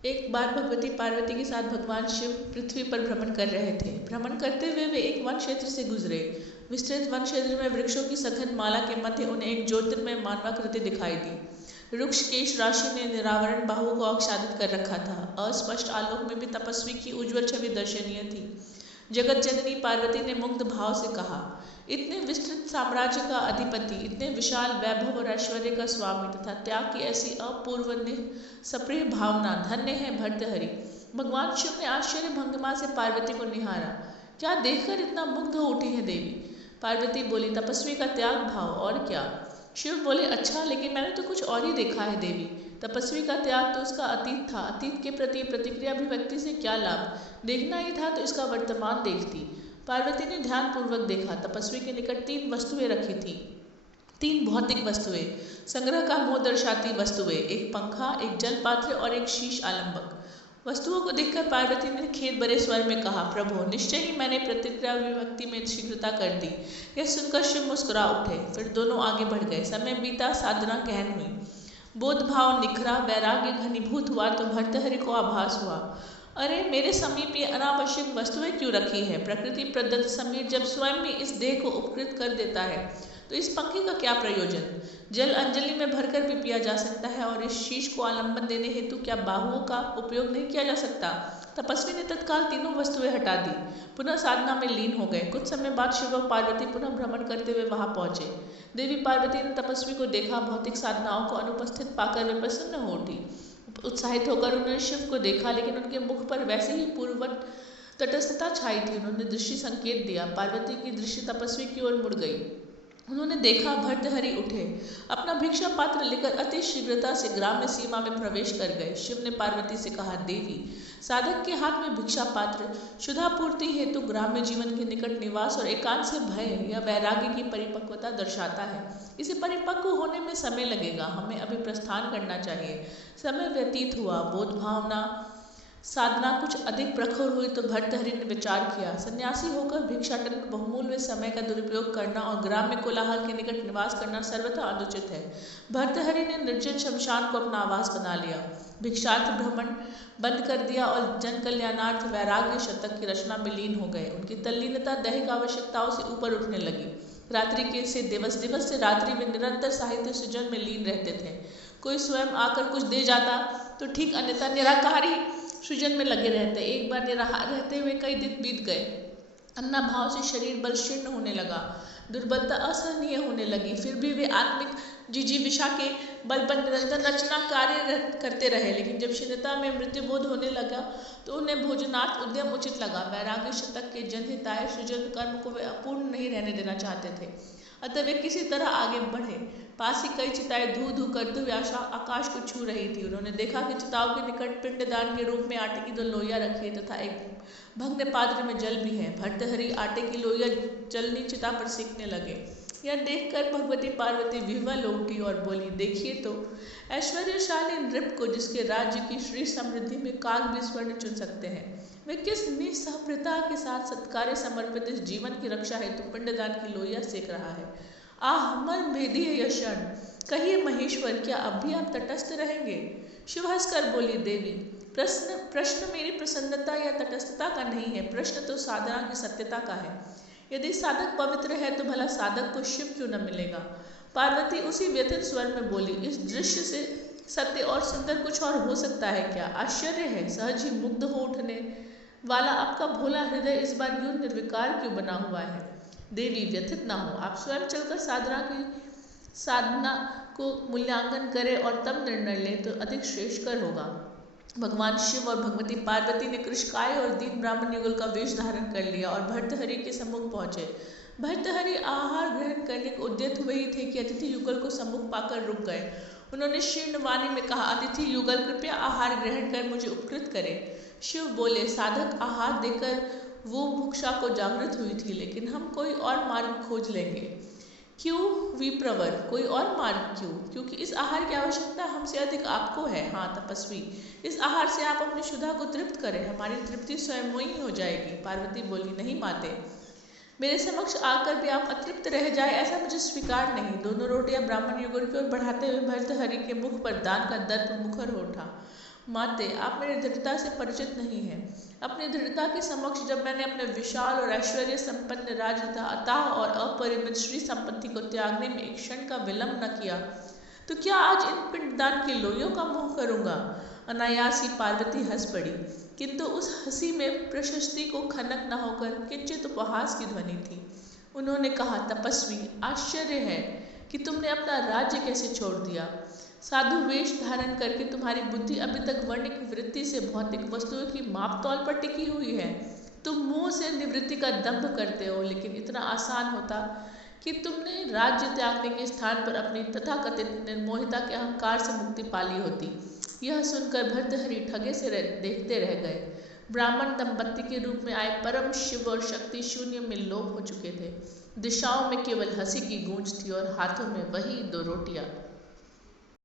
एक बार भगवती पार्वती के साथ भगवान शिव पृथ्वी पर भ्रमण कर रहे थे। भ्रमण करते हुए वे एक वन क्षेत्र से गुजरे। विस्तृत वन क्षेत्र में वृक्षों की सघन माला के मध्य उन्हें एक ज्योतिर्मय मानवाकृति दिखाई दी। वृक्ष केश राशि ने निरावरण बाहुओं को आच्छादित कर रखा था। अस्पष्ट आलोक में भी तपस्वी की उज्ज्वल छवि दर्शनीय थी। जगत जननी पार्वती ने मुग्ध भाव से कहा, इतने विस्तृत साम्राज्य का अधिपति, इतने विशाल वैभव और ऐश्वर्य का स्वामी तथा त्याग की ऐसी अपूर्वनीय सप्रिय भावना, धन्य है भर्तहरि। भगवान शिव ने आश्चर्य भंगिमा से पार्वती को निहारा। क्या देखकर इतना मुग्ध हो उठी है देवी? पार्वती बोली, तपस्वी का त्याग भाव, और क्या? शिव बोले, अच्छा, लेकिन मैंने तो कुछ और ही देखा है देवी। तपस्वी का त्याग तो उसका अतीत था। अतीत के प्रति प्रतिक्रिया अभिव्यक्ति से क्या लाभ? देखना ही था तो इसका वर्तमान देखती। पार्वती ने ध्यानपूर्वक देखा। तपस्वी के निकट 3 वस्तुएं रखी थी। 3 भौतिक वस्तुएं, संग्रह का मोह दर्शाती वस्तुएं, एक पंखा, एक जलपात्र और एक शीश आलंबक। वस्तुओं को देखकर पार्वती ने खेद भरे स्वर में कहा, प्रभु, निश्चय ही मैंने प्रतिक्रिया अभिव्यक्ति में शीघ्रता कर दी। यह सुनकर शिव मुस्कुरा उठे। फिर दोनों आगे बढ़ गए। समय बीता, साधना गहन हुई, बोध भाव निखरा, वैराग्य घनीभूत हुआ तो भर्तहरि को आभास हुआ, अरे मेरे समीप ये अनावश्यक वस्तुएं क्यों रखी है? प्रकृति प्रदत्त समीर जब स्वयं ही इस देह को उपकृत कर देता है तो इस पंखे का क्या प्रयोजन? जल अंजलि में भरकर भी पिया जा सकता है, और इस शीश को आलंबन देने हेतु क्या बाहुओं का उपयोग नहीं किया जा सकता? तपस्वी ने तत्काल तीनों वस्तुएं हटा दी, पुनः साधना में लीन हो गए। कुछ समय बाद शिव और पार्वती पुनः भ्रमण करते हुए वहां पहुंचे। देवी पार्वती ने तपस्वी को देखा। भौतिक साधनाओं को अनुपस्थित पाकर वे प्रसन्न हो उठी। उत्साहित होकर उन्होंने शिव को देखा, लेकिन उनके मुख पर वैसे ही पूर्ववत तटस्थता छाई थी। उन्होंने दृष्टि संकेत दिया। पार्वती की दृष्टि तपस्वी की ओर मुड़ गई। उन्होंने देखा, भर्तहरि उठे, अपना भिक्षा पात्र लेकर अति शीघ्रता से ग्राम्य सीमा में प्रवेश कर गए। शिव ने पार्वती से कहा, देवी, साधक के हाथ में भिक्षा पात्र क्षुधापूर्ति हेतु ग्राम्य जीवन के निकट निवास और एकांत से भय या वैराग्य की परिपक्वता दर्शाता है। इसे परिपक्व होने में समय लगेगा। हमें अभी प्रस्थान करना चाहिए। समय व्यतीत हुआ। बोध भावना साधना कुछ अधिक प्रखर हुई तो भर्तहरि ने विचार किया, सन्यासी होकर भिक्षाटन में बहुमूल्य समय का दुरुपयोग करना और ग्राम्य कोलाहल के निकट निवास करना सर्वथा अनुचित है। भर्तहरि ने निर्जन शमशान को अपना आवास बना लिया, भिक्षार्थ भ्रमण बंद कर दिया और जन कल्याणार्थ वैराग्य शतक की रचना में लीन हो गए। उनकी तल्लीनता दैहिक आवश्यकताओं से ऊपर उठने लगी। रात्रि के से दिवस, दिवस से रात्रि में निरंतर साहित्य सृजन में लीन रहते थे। कोई स्वयं आकर कुछ दे जाता तो ठीक, अन्यथा निराकारी सृजन में लगे रहते। एक बार निराहार रहते हुए कई दिन बीत गए। अन्ना भाव से शरीर बल शीर्ण होने लगा, दुर्बलता असहनीय होने लगी। फिर भी वे आत्मिक जिजीविषा के बल पर निरंतर रचना कार्य करते रहे। लेकिन जब शीर्णता में मृत्युबोध होने लगा तो उन्हें भोजनार्थ उद्यम उचित लगा। वैराग्य शतक के जनहिताय सृजन कर्म को वे अपूर्ण नहीं रहने देना चाहते थे, अतः वे किसी तरह आगे बढ़े। पास ही कई चिताएं धू धू करते हुए आकाश को छू रही थी। उन्होंने देखा कि चिताओं के निकट पिंडदान के रूप में आटे की 2 लोइयां रखी है तथा एक भग्न पात्र में जल भी है। भर्तहरि आटे की लोइयां जलनी चिता पर सेकने लगे। यह देखकर भगवती पार्वती विह्वल उठी और बोली, देखिए तो, ऐश्वर्यशाली नृप को जिसके राज्य की श्री समृद्धि में काग भी स्वर्ण चुन सकते हैं, वे किस निस्सहृदयता के साथ सत्कार्य समर्पित इस जीवन की रक्षा हेतु पिंडदान की लोइयां सेक रहा है। आह, मर्म भेदी है यह क्षण। कहिए महेश्वर, क्या अब भी आप तटस्थ रहेंगे? शिव हंसकर बोली, देवी, प्रश्न मेरी प्रसन्नता या तटस्थता का नहीं है, प्रश्न तो साधना की सत्यता का है। यदि साधक पवित्र है तो भला साधक को शिव क्यों न मिलेगा? पार्वती उसी व्यथित स्वर में बोली, इस दृश्य से सत्य और सुंदर कुछ और हो सकता है क्या? आश्चर्य है, सहज ही मुग्ध हो उठने वाला आपका भोला हृदय इस बार यूं निर्विकार क्यों बना हुआ है? देवी, व्यथित ना हो, आप स्वयं चलकर साधना को मूल्यांकन करें और तब निर्णय लें तो अधिक श्रेष्ठकर होगा। भगवान शिव और भगवती पार्वती ने कृष्णकाय और दीन ब्राह्मण युगल का वेश धारण कर लिया और भर्तहरि के सम्मुख पहुंचे। भर्तहरि आहार ग्रहण करने को उद्यत हुए ही थे कि अतिथि युगल को सम्मुख पाकर रुक गए। उन्होंने शीर्ण वाणी में कहा, अतिथि युगल, कृपया आहार ग्रहण कर मुझे उपकृत करें। शिव बोले, साधक आहार देकर वो भुक्षा को जागृत हुई थी, लेकिन हम कोई और मार्ग खोज लेंगे। क्यों विप्रवर, कोई और मार्ग क्यों? क्योंकि इस आहार की आवश्यकता हमसे अधिक आपको है। हाँ तपस्वी, इस आहार से आप अपनी क्षुधा को तृप्त करें, हमारी तृप्ति स्वयं ही हो जाएगी। पार्वती बोली, नहीं माते, मेरे समक्ष आकर भी आप अतृप्त रह जाए ऐसा मुझे स्वीकार नहीं। दोनों रोटियां ब्राह्मण युगल की ओर बढ़ाते हुए भर्तहरि के मुख पर दान का दर्प मुखर हो उठा। माते, आप मेरी दृढ़ता से परिचित नहीं हैं। अपनी दृढ़ता के समक्ष जब मैंने अपने विशाल और ऐश्वर्य संपन्न राज्य तथा अथाह और अपरिमित श्री संपत्ति को त्यागने में एक क्षण का विलंब न किया, तो क्या आज इन पिंडदान की लोइयों का मोह करूंगा? अनायास ही पार्वती हंस पड़ी, किंतु उस हंसी में प्रशस्ति को खनक न होकर किंचित उपहास की ध्वनि थी। उन्होंने कहा, तपस्वी, आश्चर्य है कि तुमने अपना राज्य कैसे छोड़ दिया। साधु वेश धारण करके तुम्हारी बुद्धि अभी तक वर्णिक वृत्ति से भौतिक वस्तुओं की माप तौल पर टिकी हुई है। तुम मुंह से निवृत्ति का दंभ करते हो, लेकिन इतना आसान होता कि तुमने राज्य त्यागने के स्थान पर अपनी तथाकथित निर्मोहिता के अहंकार से मुक्ति पाली होती। यह सुनकर भर्तृहरि ठगे से देखते रह गए। ब्राह्मण दंपत्ति के रूप में आए परम शिव और शक्ति शून्य में लोप हो चुके थे। दिशाओं में केवल हंसी की गूंज थी और हाथों में वही 2 रोटियां।